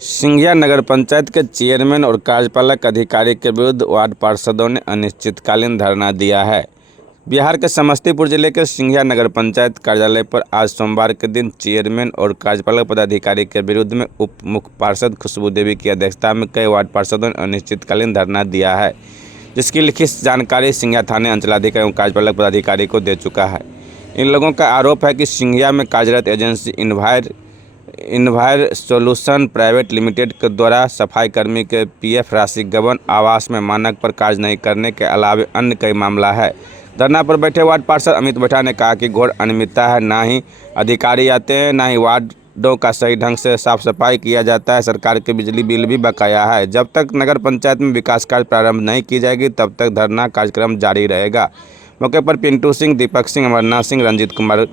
सिंघिया नगर पंचायत के चेयरमैन और कार्यपालक अधिकारी के विरुद्ध वार्ड पार्षदों ने अनिश्चितकालीन धरना दिया है। बिहार के समस्तीपुर जिले के सिंघिया नगर पंचायत कार्यालय पर आज सोमवार के दिन चेयरमैन और कार्यपालक पदाधिकारी के विरुद्ध में उप मुख्य पार्षद खुशबू देवी की अध्यक्षता में कई वार्ड पार्षदों ने अनिश्चितकालीन धरना दिया है, जिसकी लिखित जानकारी सिंघिया थाने अंचलाधिकारी एवं कार्यपालक पदाधिकारी को दे चुका है। इन लोगों का आरोप है कि सिंघिया में कार्यरत एजेंसी इन्वायर सोल्यूशन प्राइवेट लिमिटेड के द्वारा सफाई कर्मी के पीएफ राशि गबन, आवास में मानक पर कार्य नहीं करने के अलावा अन्य कई मामला है। धरना पर बैठे वार्ड पार्षद अमित बैठा ने कहा कि घोर अनियमितता है, ना ही अधिकारी आते हैं, ना ही वार्डों का सही ढंग से साफ सफाई किया जाता है। सरकार के बिजली बिल भी बकाया है। जब तक नगर पंचायत में विकास कार्य प्रारंभ नहीं की जाएगी तब तक धरना कार्यक्रम जारी रहेगा। मौके पर पिंटू सिंह, दीपक सिंह, अमरनाथ सिंह, रंजीत कुमार,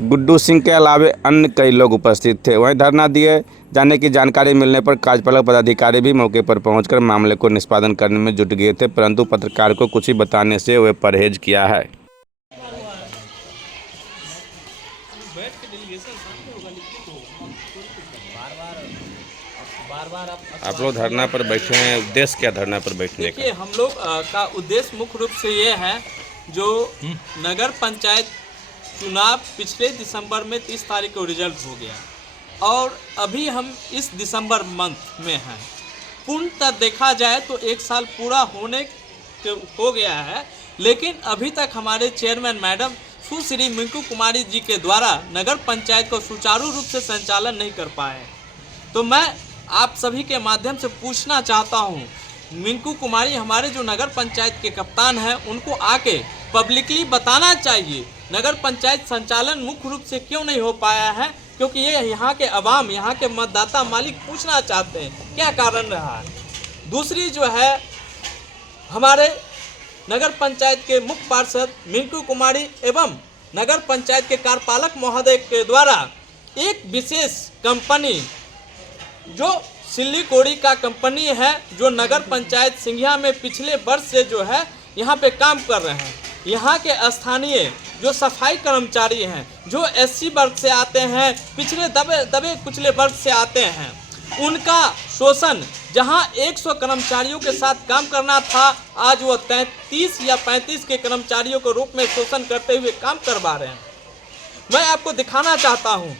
गुड्डू सिंह के अलावा अन्य कई लोग उपस्थित थे। वहीं धरना दिए जाने की जानकारी मिलने पर कार्यपालक पदाधिकारी भी मौके पर पहुंचकर मामले को निष्पादन करने में जुट गए थे, परंतु पत्रकार को कुछ ही बताने से वे परहेज किया है। आप लोग धरना पर बैठे हैं, उद्देश्य क्या धरना पर बैठने का? देखिए, हम लोग का उद्देश्य मुख्य रूप से ये है, जो नगर पंचायत चुनाव पिछले दिसंबर में 30 तारीख को रिजल्ट हो गया और अभी हम इस दिसंबर मंथ में हैं। पूर्णतः देखा जाए तो एक साल पूरा हो गया है, लेकिन अभी तक हमारे चेयरमैन मैडम सुश्री मिंकू कुमारी जी के द्वारा नगर पंचायत को सुचारू रूप से संचालन नहीं कर पाए। तो मैं आप सभी के माध्यम से पूछना चाहता हूँ, मिंकू कुमारी हमारे जो नगर पंचायत के कप्तान हैं, उनको आके पब्लिकली बताना चाहिए नगर पंचायत संचालन मुख्य रूप से क्यों नहीं हो पाया है, क्योंकि ये यहाँ के अवाम, यहाँ के मतदाता मालिक पूछना चाहते हैं क्या कारण रहा है। दूसरी जो है, हमारे नगर पंचायत के मुख्य पार्षद मिंकू कुमारी एवं नगर पंचायत के कार्यपालक महोदय के द्वारा एक विशेष कंपनी जो सिल्लीकोड़ी का कंपनी है, जो नगर पंचायत सिंघिया में पिछले वर्ष से जो है यहाँ पे काम कर रहे हैं। यहाँ के स्थानीय जो सफाई कर्मचारी हैं, जो एससी वर्ग से आते हैं, पिछले दबे कुचले वर्ग से आते हैं, उनका शोषण जहाँ 100 कर्मचारियों के साथ काम करना था, आज वो 33 या 35 के कर्मचारियों के रूप में शोषण करते हुए काम करवा रहे हैं। मैं आपको दिखाना चाहता हूँ,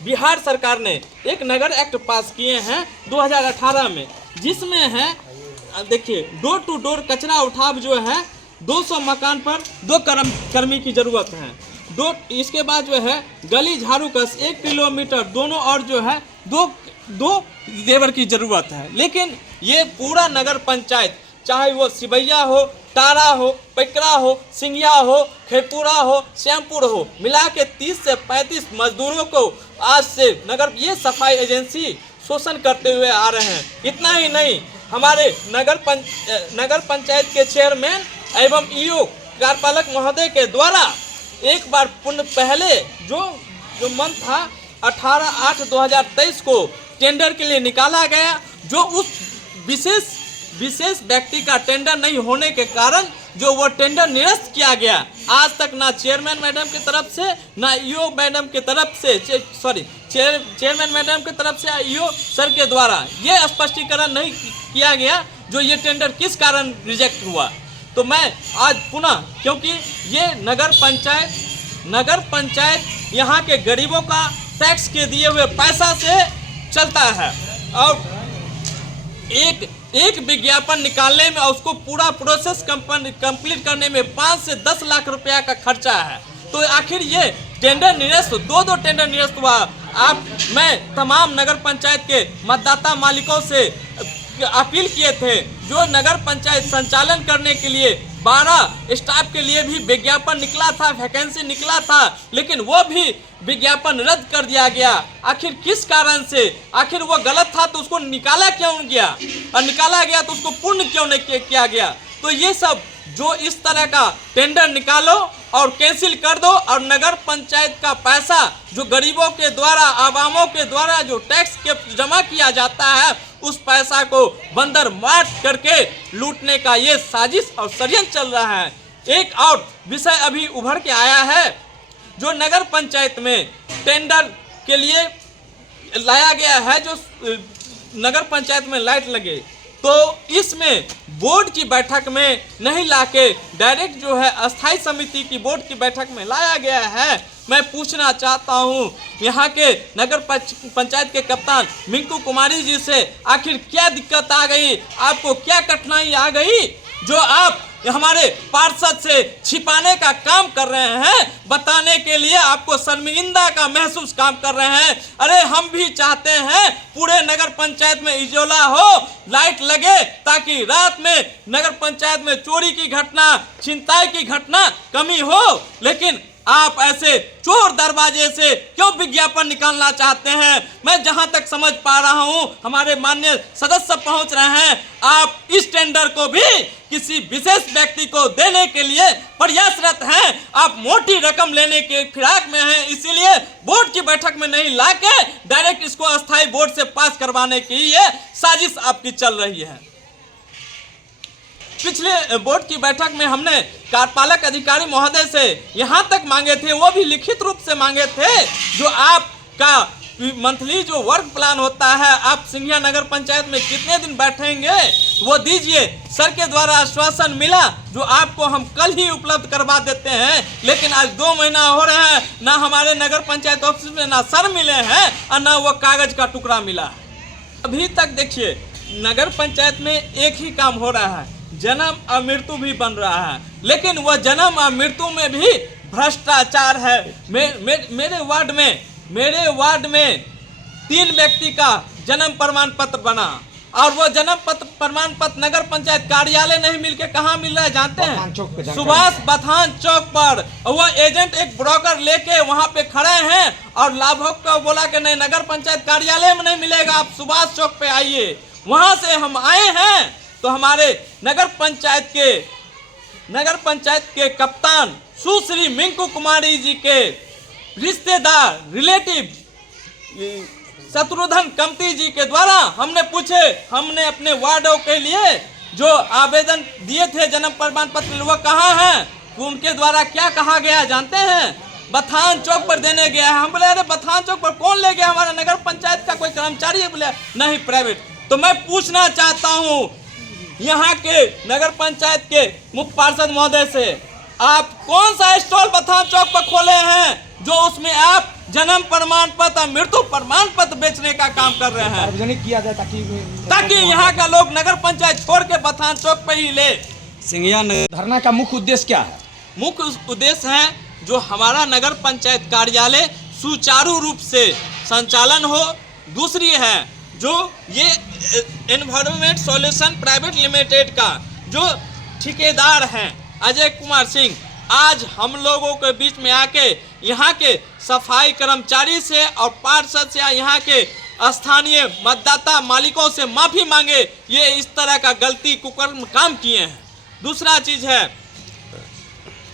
बिहार सरकार ने एक नगर एक्ट पास किए हैं 2018 में, जिसमें है, देखिए, डोर टू डोर कचरा उठाव जो है 200 मकान पर 2 कर्मी की ज़रूरत है। इसके बाद जो है गली झाड़ू कस 1 किलोमीटर दोनों और जो है दो लेबर की ज़रूरत है। लेकिन ये पूरा नगर पंचायत, चाहे वो सिवैया हो, तारा हो, पैकरा हो, सिंघिया हो, खेपुरा हो, श्यामपुर हो, मिला के 30 से 35 मजदूरों को आज से ये सफाई एजेंसी शोषण करते हुए आ रहे हैं। इतना ही नहीं, हमारे नगर पंचायत के चेयरमैन एवं ईओ कार्यपालक महोदय के द्वारा एक बार पहले जो मंथ था 18/8/2023 को टेंडर के लिए निकाला गया, जो उस विशेष व्यक्ति का टेंडर नहीं होने के कारण जो वो टेंडर निरस्त किया गया। आज तक ना चेयरमैन मैडम की तरफ से, ना ईओ मैडम की तरफ से, चेयरमैन मैडम की तरफ से ईओ सर के द्वारा ये स्पष्टीकरण नहीं किया गया जो ये टेंडर किस कारण रिजेक्ट हुआ। तो मैं आज पुनः, क्योंकि ये नगर पंचायत यहाँ के गरीबों का टैक्स के दिए हुए पैसा से चलता है और एक विज्ञापन निकालने में और उसको पूरा प्रोसेस कंप्लीट करने में 5 से 10 लाख रुपया का खर्चा है। तो आखिर ये टेंडर निरस्त, दो टेंडर निरस्त हुआ। मैं तमाम नगर पंचायत के मतदाता मालिकों से अपील किए थे, जो नगर पंचायत संचालन करने के लिए 12 स्टाफ के लिए भी विज्ञापन निकला था, वैकेंसी निकला था, लेकिन वो भी विज्ञापन रद्द कर दिया गया। आखिर किस कारण से? आखिर वो गलत था तो उसको निकाला क्यों गया, और निकाला गया तो उसको पूर्ण क्यों नहीं किया गया? तो ये सब जो इस तरह का टेंडर निकालो और कैंसिल कर दो, और नगर पंचायत का पैसा जो गरीबों के द्वारा, आवामों के द्वारा जो टैक्स के जमा किया जाता है, उस पैसा को बंदर मार करके लूटने का ये साजिश और षड्यंत्र चल रहा है। एक और विषय अभी उभर के आया है, जो नगर पंचायत में टेंडर के लिए लाया गया है जो नगर पंचायत में लाइट लगे, तो इसमें बोर्ड की बैठक में नहीं लाके डायरेक्ट जो है अस्थाई समिति की बोर्ड की बैठक में लाया गया है। मैं पूछना चाहता हूं यहाँ के नगर पंचायत के कप्तान मिंकू कुमारी जी से, आखिर क्या दिक्कत आ गई, आपको क्या कठिनाई आ गई जो आप हमारे पार्षद से छिपाने का काम कर रहे हैं, बताने के लिए आपको शर्मिंदा का महसूस काम कर रहे हैं। अरे हम भी चाहते हैं पूरे नगर पंचायत में इजोला हो, लाइट लगे, ताकि रात में नगर पंचायत में चोरी की घटना, छिनताई की घटना कमी हो। लेकिन आप ऐसे चोर दरवाजे से क्यों विज्ञापन निकालना चाहते हैं? मैं जहां तक समझ पा रहा हूं, हमारे माननीय सदस्य पहुंच रहे हैं, आप इस टेंडर को भी किसी विशेष व्यक्ति को देने के लिए प्रयासरत हैं। आप मोटी रकम लेने के फिराक में हैं, इसीलिए बोर्ड की बैठक में नहीं लाके डायरेक्ट इसको अस्थायी बोर्ड से पास करवाने की ये साजिश आपकी चल रही है। पिछले बोर्ड की बैठक में हमने कार्यपालक अधिकारी महोदय से यहाँ तक मांगे थे, वो भी लिखित रूप से मांगे थे, जो आपका मंथली जो वर्क प्लान होता है, आप सिंघिया नगर पंचायत में कितने दिन बैठेंगे वो दीजिए। सर के द्वारा आश्वासन मिला जो आपको हम कल ही उपलब्ध करवा देते हैं, लेकिन आज 2 महीना हो रहे हैं, ना हमारे नगर पंचायत ऑफिस में ना सर मिले हैं और ना वो कागज का टुकड़ा मिला। अभी तक देखिए नगर पंचायत में एक ही काम हो रहा है, जन्म और मृत्यु भी बन रहा है, लेकिन वह जन्म और मृत्यु में भी भ्रष्टाचार है। मेरे वार्ड में 3 व्यक्ति का जन्म प्रमाण पत्र बना, और वो जन्म प्रमाण पत्र नगर पंचायत कार्यालय नहीं मिलके कहाँ मिल रहा है जानते हैं? सुभाष बथान चौक पर। वो एजेंट एक ब्रोकर लेके वहाँ पे खड़े हैं और लाभुक को बोला कि नहीं, नगर पंचायत कार्यालय में नहीं मिलेगा, आप सुभाष चौक पे आइए। वहाँ से हम आए हैं तो हमारे नगर पंचायत के कप्तान सुश्री मिंकू कुमारी जी के रिश्तेदार रिलेटिव शत्रुघ्न कमती जी के द्वारा हमने अपने वार्डों के लिए जो आवेदन दिए थे जन्म प्रमाण पत्र, वो कहाँ हैं? तो उनके द्वारा क्या कहा गया जानते हैं? बथान चौक पर देने गया है। हम बोले अरे बथान चौक पर कौन ले गया? हमारा नगर पंचायत का कोई कर्मचारी है? बोले नहीं, प्राइवेट। तो मैं पूछना चाहता हूँ यहाँ के नगर पंचायत के मुख्य पार्षद महोदय से, आप कौन सा स्टॉल बथान चौक पर खोले हैं जो उसमें आप जन्म प्रमाण पत्र, मृत्यु प्रमाण पत्र बेचने का काम कर रहे हैं? सार्वजनिक किया जाए ताकि यहाँ का लोग नगर पंचायत छोड़ के बथान चौक पर ही ले। सिंघिया धरना का मुख्य उद्देश्य क्या है? मुख्य उद्देश्य है जो हमारा नगर पंचायत कार्यालय सुचारू रूप से संचालन हो। दूसरी है जो ये एनवायरमेंट सॉल्यूशन प्राइवेट लिमिटेड का जो ठेकेदार हैं अजय कुमार सिंह, आज हम लोगों के बीच में आके यहाँ के सफाई कर्मचारी से और पार्षद से, यहाँ के स्थानीय मतदाता मालिकों से माफ़ी मांगे। ये इस तरह का गलती कुकर्म काम किए हैं। दूसरा चीज़ है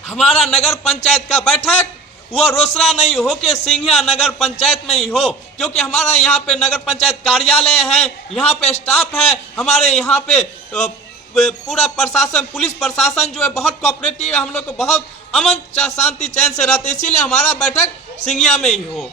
हमारा नगर पंचायत का बैठक वो रोसड़ा नहीं हो के सिंघिया नगर पंचायत में ही हो, क्योंकि हमारा यहाँ पे नगर पंचायत कार्यालय है, यहाँ पे स्टाफ है, हमारे यहाँ पे पूरा प्रशासन, पुलिस प्रशासन जो है बहुत कोऑपरेटिव है, हम लोग को बहुत अमन शांति चैन से रहते, इसीलिए हमारा बैठक सिंघिया में ही हो।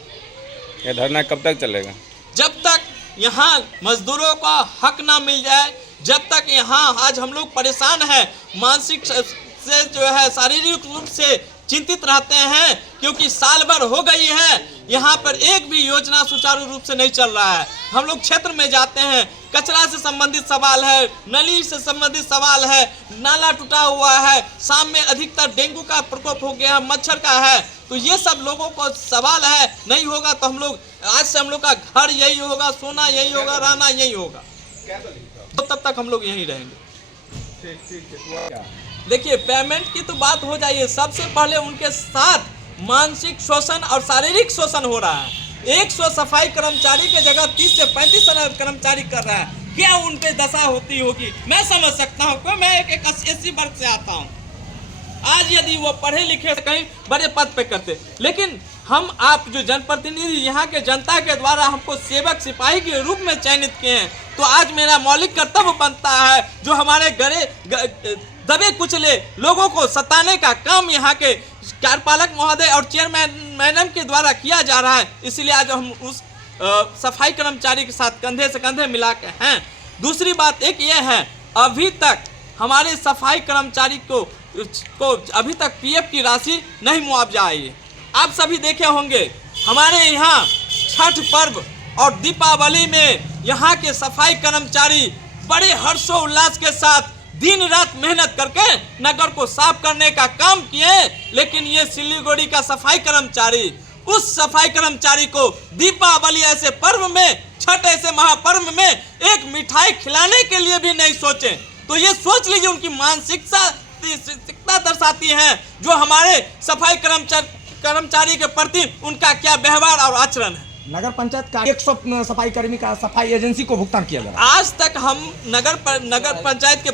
ये धरना कब तक चलेगा? जब तक यहाँ मजदूरों का हक ना मिल जाए, जब तक यहाँ आज हम लोग परेशान हैं, मानसिक से जो है शारीरिक रूप से चिंतित रहते हैं, क्योंकि साल भर हो गई है यहाँ पर एक भी योजना सुचारू रूप से नहीं चल रहा है। हम लोग क्षेत्र में जाते हैं, कचरा से संबंधित सवाल है, नली से संबंधित सवाल है, नाला टूटा हुआ है, शाम में अधिकतर डेंगू का प्रकोप हो गया है, मच्छर का है, तो ये सब लोगों को सवाल है। नहीं होगा तो हम लोग आज से हम लोग का घर यही होगा, सोना यही होगा, रहना यही होगा, तो तब तक हम लोग यहीं रहेंगे। देखिए पेमेंट की तो बात हो जाइए, सबसे पहले उनके साथ मानसिक शोषण और शारीरिक शोषण हो रहा है। 100 सफाई कर्मचारी के जगह 30 से 35 कर्मचारी कर रहा है। क्या उन पे दशा होती होगी मैं समझ सकता हूँ, क्यों मैं एक SC वर्ग से आता हूँ। आज यदि वो पढ़े लिखे कहीं बड़े पद पे करते, लेकिन हम आप जो जनप्रतिनिधि यहाँ के जनता के द्वारा हमको सेवक सिपाही के रूप में चयनित किए हैं, तो आज मेरा मौलिक कर्तव्य बनता है जो हमारे दबे कुचले लोगों को सताने का काम यहाँ के कार्यपालक महोदय और चेयरमैन मैडम के द्वारा किया जा रहा है। इसलिए आज हम उस सफाई कर्मचारी के साथ कंधे से कंधे मिला के हैं। दूसरी बात एक ये है, अभी तक हमारे सफाई कर्मचारी को अभी तक पीएफ की राशि नहीं मुआवजा आई है। आप सभी देखे होंगे हमारे यहाँ छठ पर्व और दीपावली में यहाँ के सफाई कर्मचारी बड़े हर्षोल्लास के साथ दिन रात मेहनत करके नगर को साफ करने का काम किए, लेकिन ये सिलीगुड़ी का सफाई कर्मचारी उस सफाई कर्मचारी को दीपावली ऐसे पर्व में, छठ ऐसे महापर्व में एक मिठाई खिलाने के लिए भी नहीं सोचे। तो ये सोच लीजिए उनकी मानसिकता दर्शाती है जो हमारे सफाई कर्मचारी के प्रति उनका क्या व्यवहार और आचरण है। नगर पंचायत का 100 सफाई कर्मी का सफाई एजेंसी को भुगतान किया गया। आज तक हम नगर पंचायत के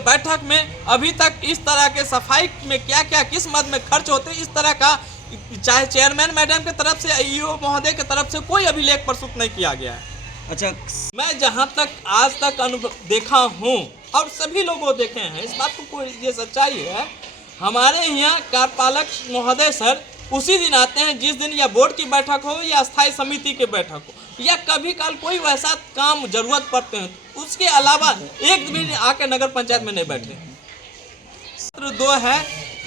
बैठक में अभी तक इस तरह के सफाई में क्या क्या किस मद में खर्च होते इस तरह का चाहे चेयरमैन मैडम की तरफ से ईओ महोदय की तरफ से कोई अभिलेख प्रस्तुत नहीं किया गया है। अच्छा, मैं जहां तक आज तक अनुभव देखा हूं और सभी लोगों देखे हैं, इस बात को कोई ये सच्चाई है, हमारे यहाँ कार्यपालक महोदय सर उसी दिन आते हैं जिस दिन या बोर्ड की बैठक हो या स्थायी समिति की बैठक हो या कभी काल कोई वैसा काम जरूरत पड़ते हैं, उसके अलावा एक दिन आके नगर पंचायत में नहीं बैठते। सत्र 2 है,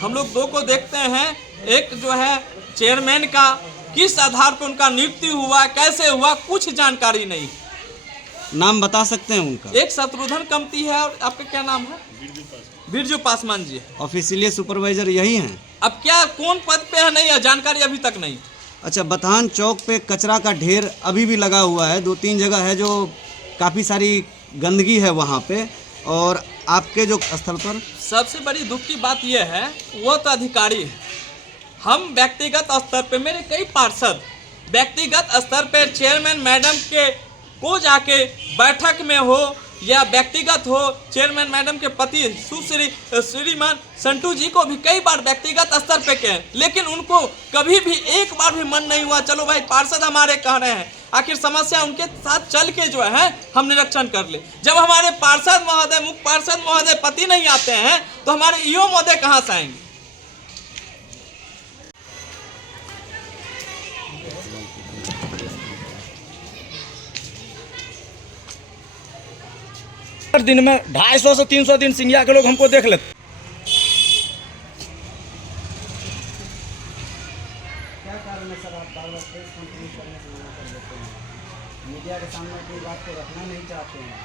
हम लोग 2 को देखते हैं। एक जो है चेयरमैन का किस आधार पर उनका नियुक्ति हुआ, कैसे हुआ, कुछ जानकारी नहीं। नाम बता सकते हैं उनका? एक शत्रुघ्न कमती है और आपका क्या नाम है? बिरजू पासवान जी। ऑफिशियली सुपरवाइजर यही हैं? अब क्या कौन पद पे है नहीं है, जानकारी अभी तक नहीं। अच्छा, बथान चौक पे कचरा का ढेर अभी भी लगा हुआ है, 2-3 जगह है जो काफ़ी सारी गंदगी है वहाँ पे, और आपके जो स्थल पर सबसे बड़ी दुख की बात यह है वो तो अधिकारी है। हम व्यक्तिगत स्तर पे, मेरे कई पार्षद व्यक्तिगत स्तर पे चेयरमैन मैडम के को जाके बैठक में हो या व्यक्तिगत हो, चेयरमैन मैडम के पति श्रीमान संटू जी को भी कई बार व्यक्तिगत स्तर पे कहे, लेकिन उनको कभी भी एक बार भी मन नहीं हुआ चलो भाई पार्षद हमारे कह रहे हैं, आखिर समस्या उनके साथ चल के जो है हम निरीक्षण कर ले। जब हमारे पार्षद महोदय, मुख्य पार्षद महोदय पति नहीं आते हैं तो हमारे ईओ महोदय कहाँ से आएंगे? दिन में 250 से 300 दिन सिंघिया के लोग हमको देख लेते। क्या कारण है सर, आप बार-बार प्रेस कॉन्फ्रेंस करने से मना कर देते हैं? मीडिया के सामने अपनी बात को रखना नहीं चाहते हैं?